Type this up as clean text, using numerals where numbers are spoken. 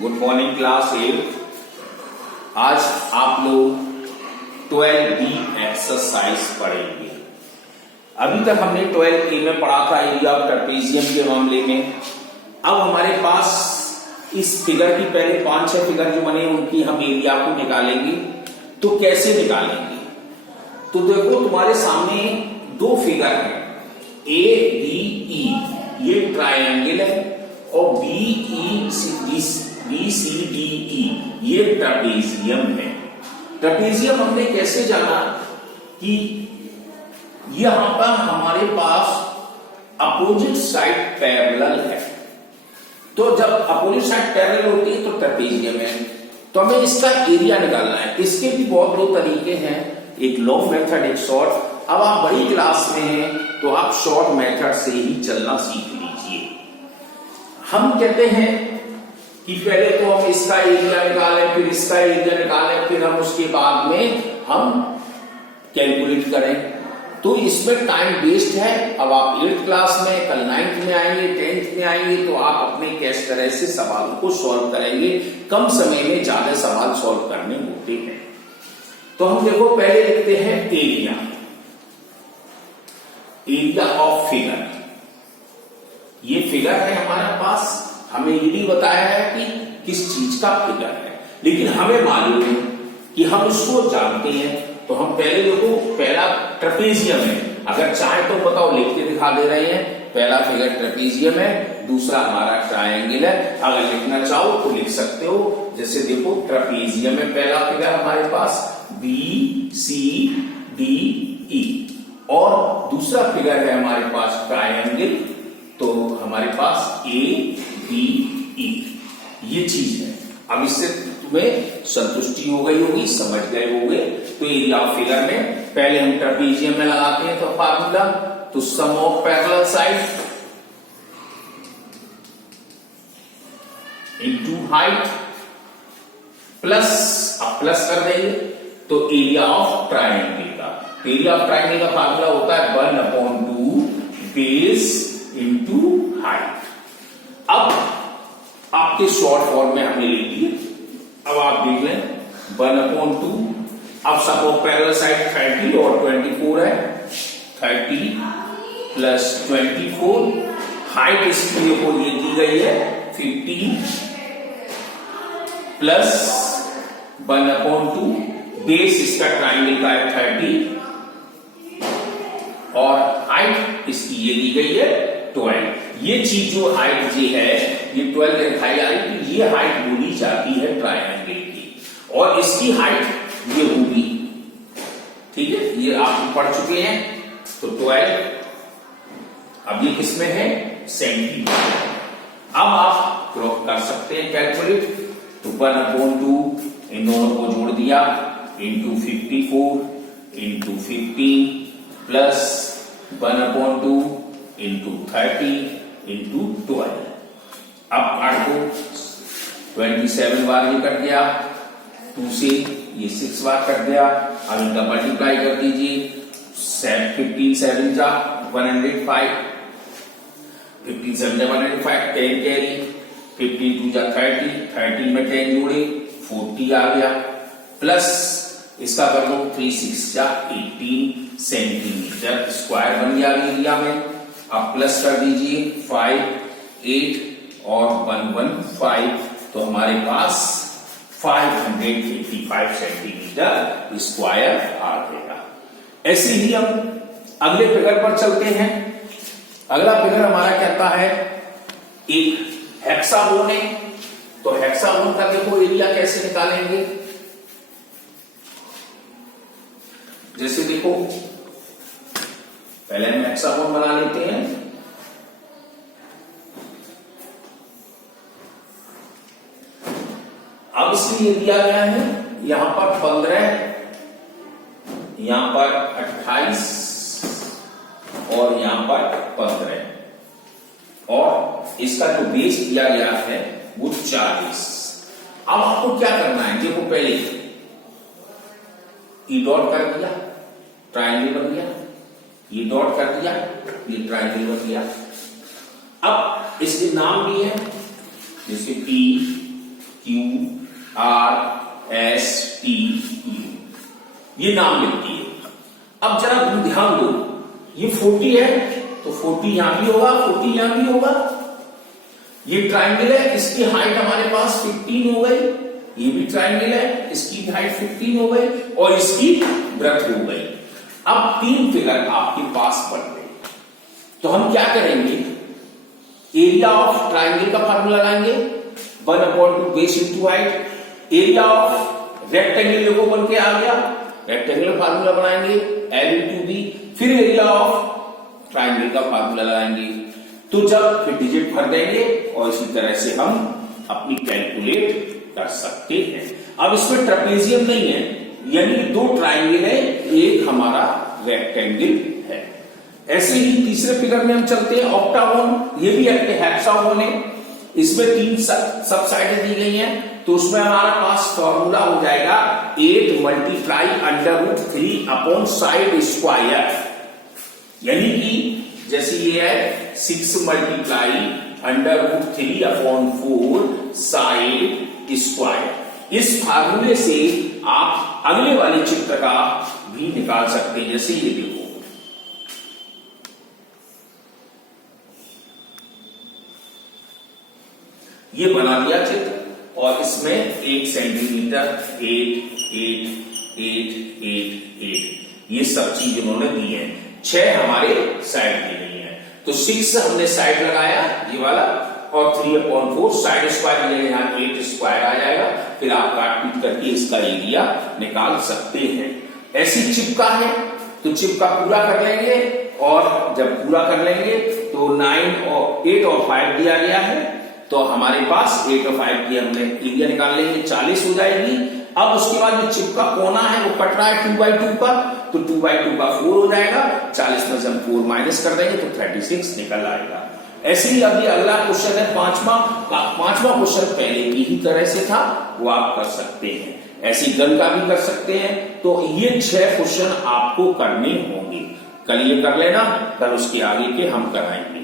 Good morning class 8। आज आप लोग 12B एक्सरसाइज पढ़ेंगे। अभी तक हमने 12A में पढ़ा था एरिया ऑफ ट्रेपेजियम के मामले में। अब हमारे पास इस फिगर की पहले 5-6 फिगर जो बने उनकी हम एरिया को निकालेंगे। तो कैसे निकालेंगे? तो देखो तुम्हारे सामने दो फिगर है, ABE ये ट्रायंगल है और BCDE ये ट्रेपेजियम है। ट्रेपेजियम हमने कैसे जाना कि यहां पर हमारे पास अपोजिट साइड पैरेलल है। तो जब अपोजिट साइड पैरेलल होती है तो ट्रेपेजियम है। तो हमें इसका एरिया निकालना है। इसके भी बहुत दो तरीके हैं, एक लॉन्ग मेथड एक शॉर्ट। अब आप बड़ी क्लास में हैं तो आप शॉर्ट मेथड से ही चलना सीख लीजिए। हम कहते हैं कि पहले तो हम इसका एरिया निकालें, फिर इसका एरिया निकालें, फिर हम उसके बाद में हम कैलकुलेट करें। तो इसमें टाइम वेस्ट है। अब आप 8th क्लास में, कल 9th में आएंगे, 10th में आएंगे तो आप अपने कैस तरह से सवालों को सॉल्व करेंगे। कम समय में ज्यादा सवाल सॉल्व करने होते हैं। तो हम देखो पहले लिखते हैं एरिया ऑफ फिगर। ये फिगर है हमारे पास। हमें ये भी बताया है कि किस चीज का फिगर है, लेकिन हमें मालूम है कि हम इसको जानते हैं। तो हम पहले देखो, पहला ट्रेपेजियम है। अगर चाहे तो बताओ, लिख के दिखा दे रहे हैं। पहला फिगर ट्रेपेजियम है, दूसरा हमारा ट्रायंगल है। अगर लिखना चाहो तो लिख सकते हो। जैसे देखो ट्रेपेजियम में पहला फिगर हमारे पास BCDE और दूसरा फिगर है हमारे पास ट्रायंगल। तो हमारे पास ABE ये चीज है। अब इससे तुम्हें संतुष्टि हो गई होगी, समझ गए होंगे। तो एरिया ऑफ फिगर में पहले हम ट्रेपेजियम में लगाते हैं तो फार्मूला, तो sum of parallel side into height plus, अब प्लस कर देंगे तो एरिया ऑफ ट्रायंगल का। एरिया ऑफ ट्रायंगल का फार्मूला होता है 1/2 बेस इनटू हाइट। अब आपके शॉर्ट फॉर्म में हमने ले लिए। अब आप देख लें 1/2। अब सपोज पैरेलल साइड 30 और 24 है। 30 प्लस 24, हाइट इसकी देखो ये दी गई है 15 प्लस 1/2, बेस इसका ट्रायंगल का है 30 और हाइट इसकी ये दी गई है 12। ये चीज जो हाइट जी है ये 12 दिखाई जा रही है। ये हाइट बोली जाती है ट्रायंगल की और इसकी हाइट ये होगी। ठीक है, ये आप पढ़ चुके हैं। तो 12, अब ये किसमें है? सेंटीमीटर। अब आप क्रॉप कर सकते हैं कैलकुलेट। तो 1/2 इन दोनों को जोड़ दिया into 54 into 15 plus 1/2 into 30 into 12। अब 8 को 27 बार ये कट गया, 2 से ये 6 बार कट गया। अब इनका मल्टीप्लाई कर दीजिए। 15 7 जा 105, 15 7 जा 105, 10 कैरी, 15 2 जा 30, 30 में 10 जोड़े 40 आ गया। प्लस इसका कर लो 3 6 जा 18 सेंटीमीटर स्क्वायर बन गया एरिया में। अब प्लस कर दीजिए 5 8 और 115, तो हमारे पास 585 सेंटीमीटर स्क्वायर आ गया। ऐसे ही हम अगले फिगर पर चलते हैं। अगला फिगर हमारा कहता है एक हेक्सागोन है। तो हेक्सागोन का देखो एरिया कैसे निकालेंगे। जैसे देखो पहले हम हेक्सागोन बना लेते हैं। अब इसमें एरिया क्या है? यहां पर 15, यहां पर 28 और यहां पर 15 और इसका जो बेस दिया गया है वो 40। अब आपको क्या करना है? देखो पहले ई डॉट कर दिया, ट्रायंगल बन गया। ये डॉट कर दिया, ये ट्रायंगल बन गया। अब इसके नाम भी है, जैसे P QRSTU, ये नाम लिखती है। अब जरा ध्यान दो, ये 40 है तो 40 यहां भी होगा, 40 यहां भी होगा। ये ट्राइंगल है, इसकी हाइट हमारे पास 15 हो गई। ये भी ट्राइंगल है, इसकी हाइट 15 हो गई और इसकी ब्रेड्थ हो गई। अब 3 फिगर आपके पास बन गए, तो हम क्या करेंगे, एरिया ऑफ ट्राइंगल का फार्मूला लगाएंगे 1/2 base into height. Area of rectangle देखो बन के आ गया, रेक्टेंगल फार्मूला बनाएंगे L इंटू बी। फिर एरिया ऑफ ट्राइंगल का फार्मूला लगाएंगे, तो जब फिर डिजिट भर देंगे और इसी तरह से हम अपनी कैलकुलेट कर सकते हैं। अब इसमें ट्रेपेजियम नहीं है, यानी 2 ट्राइंगल है, एक हमारा रेक्टेंगल है। ऐसे ही तीसरे फिगर में हम चलते हैं, ऑक्टागोन, ये भी हेक्सागोन है, इसमें 3 सब साइडें दी गई हैं, तो उसमें हमारा पास फॉर्मूला हो जाएगा 8 मल्टीप्लाई √3 अपॉन साइड स्क्वायर, यानी कि जैसे ये है 6 मल्टीप्लाई √3 अपॉन 4 साइड स्क्वायर। इस फार्मूले से आप अगले वाले चित्र का भी निकाल सकते हैं, जैसे ये देखो, ये बना दिया चित्र और इसमें 1 सेंटीमीटर 8 8 8 8 8 ये सब चीज उन्होंने दी है। 6 हमारे साइड दी गई है, तो 6 हमने साइड लगाया ये वाला, और 3/4 साइड स्क्वायर, यहाँ 8 स्क्वायर आ जाएगा। फिर आप काट पीट करके इसका एरिया निकाल सकते हैं। ऐसी चिपका है तो चिपका पूरा कर लेंगे, और जब पूरा कर लेंगे तो 9 और 8 और 5 दिया गया है, तो हमारे पास 8 और 5 की हमने एरिया निकाल लेंगे, 40 हो जाएगी। अब उसके बाद जो चिपका कोना है वो कट रहा है 2/2 का, तो 2/2 का 4 हो जाएगा, 40 में से हम 4 माइनस कर देंगे तो 36 निकल आएगा। ऐसे ही अभी अगला क्वेश्चन है 5वां क्वेश्चन पहले की ही तरह से था, वो आप कर सकते हैं। ऐसी गन का भी कर सकते हैं। तो ये 6 क्वेश्चन आपको करने होंगे, कल ये कर लेना, कल उसके आगे के हम कराएंगे।